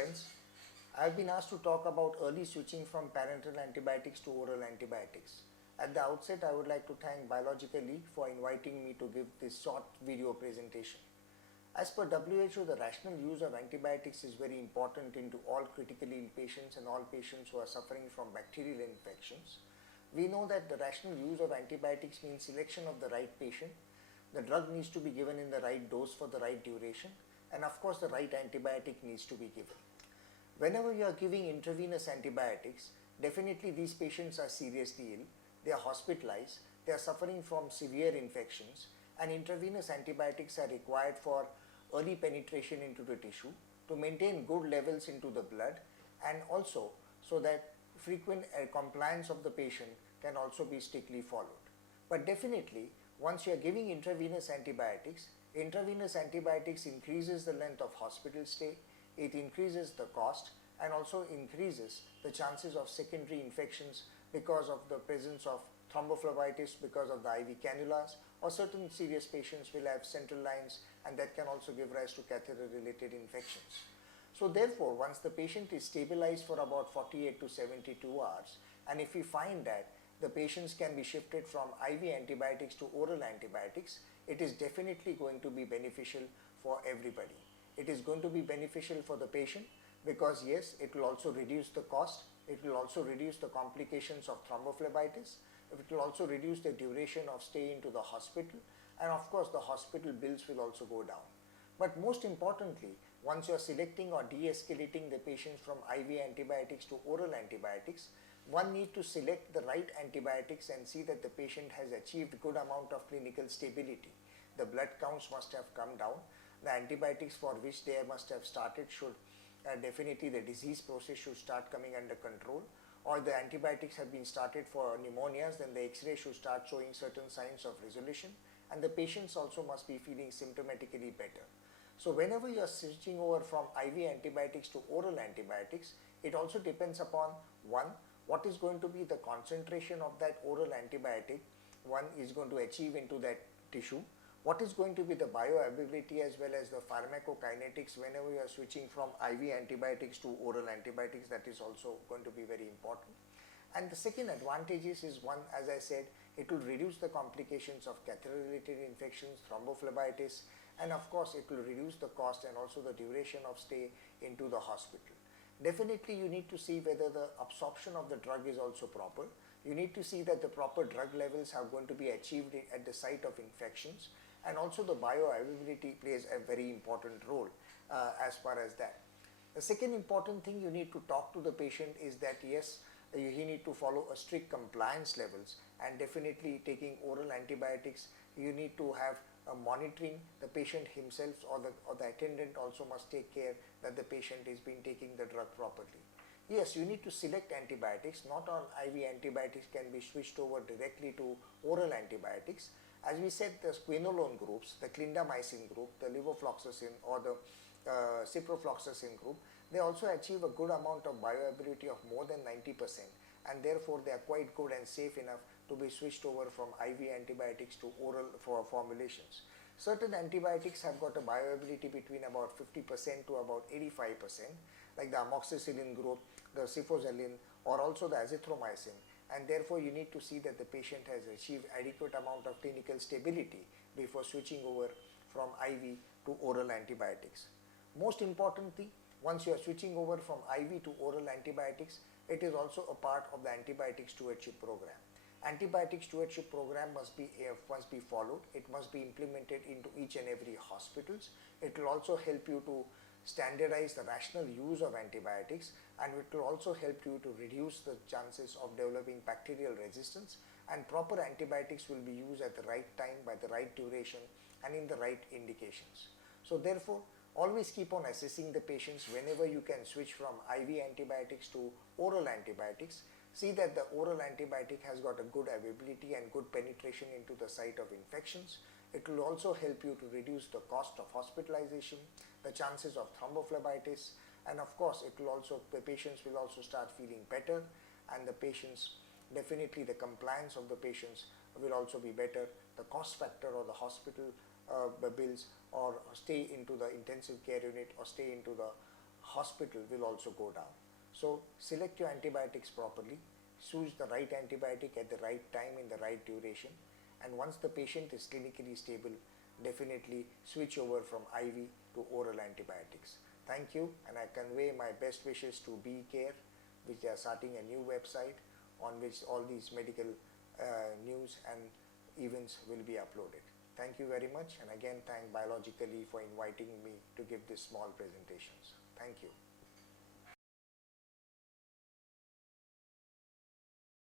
friends, I have been asked to talk about early switching from parenteral antibiotics to oral antibiotics. At the outset, I would like to thank Biological League for inviting me to give this short video presentation. As per WHO, the rational use of antibiotics is very important into all critically ill patients and all patients who are suffering from bacterial infections. We know that the rational use of antibiotics means selection of the right patient. The drug needs to be given in the right dose for the right duration, and of course the right antibiotic needs to be given. Whenever you are giving intravenous antibiotics, definitely these patients are seriously ill, they are hospitalized, they are suffering from severe infections, and intravenous antibiotics are required for early penetration into the tissue to maintain good levels into the blood, and also so that frequent compliance of the patient can also be strictly followed. But definitely, once you are giving intravenous antibiotics increases the length of hospital stay, it increases the cost, and also increases the chances of secondary infections because of the presence of thrombophlebitis because of the IV cannulas, or certain serious patients will have central lines, and that can also give rise to catheter related infections. So therefore, once the patient is stabilized for about 48 to 72 hours, and if we find that the patients can be shifted from IV antibiotics to oral antibiotics, it is definitely going to be beneficial for everybody. It is going to be beneficial for the patient because yes, it will also reduce the cost, it will also reduce the complications of thrombophlebitis, it will also reduce the duration of stay into the hospital, and of course the hospital bills will also go down. But most importantly, once you are selecting or de-escalating the patients from IV antibiotics to oral antibiotics, one needs to select the right antibiotics and see that the patient has achieved good amount of clinical stability. The blood counts must have come down. The antibiotics for which they must have started should definitely the disease process should start coming under control, or the antibiotics have been started for pneumonias, then the X-ray should start showing certain signs of resolution, and the patients also must be feeling symptomatically better. So whenever you are switching over from IV antibiotics to oral antibiotics, it also depends upon one, what is going to be the concentration of that oral antibiotic one is going to achieve into that tissue, what is going to be the bioavailability as well as the pharmacokinetics whenever you are switching from IV antibiotics to oral antibiotics. That is also going to be very important. And the second advantage is one, as I said, it will reduce the complications of catheter related infections, thrombophlebitis, and of course it will reduce the cost and also the duration of stay into the hospital. Definitely you need to see whether the absorption of the drug is also proper. You need to see that the proper drug levels are going to be achieved at the site of infections, and also the bioavailability plays a very important role as far as that. The second important thing you need to talk to the patient is that yes, he need to follow a strict compliance levels, and definitely taking oral antibiotics, you need to have monitoring the patient himself, or the attendant also must take care that the patient is being taking the drug properly. Yes, you need to select antibiotics. Not all IV antibiotics can be switched over directly to oral antibiotics. As we said, the quinolone groups, the clindamycin group, the levofloxacin or the ciprofloxacin group, they also achieve a good amount of bioavailability of more than 90%, and therefore they are quite good and safe enough to be switched over from IV antibiotics to oral for formulations. Certain antibiotics have got a bioavailability between about 50% to about 85%, like the amoxicillin group, the cefozolin, or also the azithromycin, and therefore you need to see that the patient has achieved adequate amount of clinical stability before switching over from IV to oral antibiotics. Most importantly, once you are switching over from IV to oral antibiotics, it is also a part of the antibiotic stewardship program. Antibiotic stewardship program must be followed. It must be implemented into each and every hospitals. It will also help you to standardize the rational use of antibiotics, and it will also help you to reduce the chances of developing bacterial resistance, and proper antibiotics will be used at the right time, by the right duration, and in the right indications. So therefore, always keep on assessing the patients whenever you can switch from IV antibiotics to oral antibiotics. See that the oral antibiotic has got a good availability and good penetration into the site of infections. It will also help you to reduce the cost of hospitalization, the chances of thrombophlebitis, and of course the patients will also start feeling better, and the patients, definitely the compliance of the patients will also be better. The cost factor or the hospital bills, or stay into the intensive care unit or stay into the hospital will also go down. So select your antibiotics properly, choose the right antibiotic at the right time in the right duration, and once the patient is clinically stable, definitely switch over from IV to oral antibiotics. Thank you, and I convey my best wishes to B Care, which they are starting a new website on which all these medical news and events will be uploaded. Thank you very much, and again thank Biologically for inviting me to give this small presentations. Thank you.